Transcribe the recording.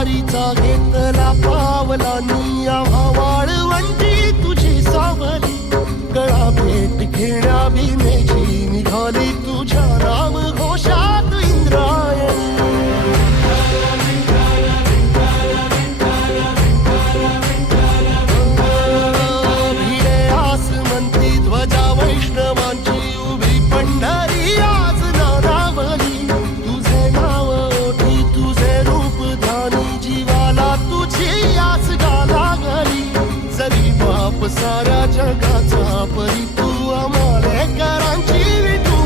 वारीचा घेतला पावलांनी आम्हा वाळवंटी तुझी सावली गळा भेट घेण्या विनेची निघाली तुझ्या नाम घोषात इंद्रायणी भिडे आसमंती ध्वजा वैष्णवांची उभी पंढरी आज नानावली तुझे नाव ओठी तुझे रूप ध्यानी जीवाला तुझी आस लागली जरी बाप साऱ्या जगाचा परी तू आम्हाले करांची विठू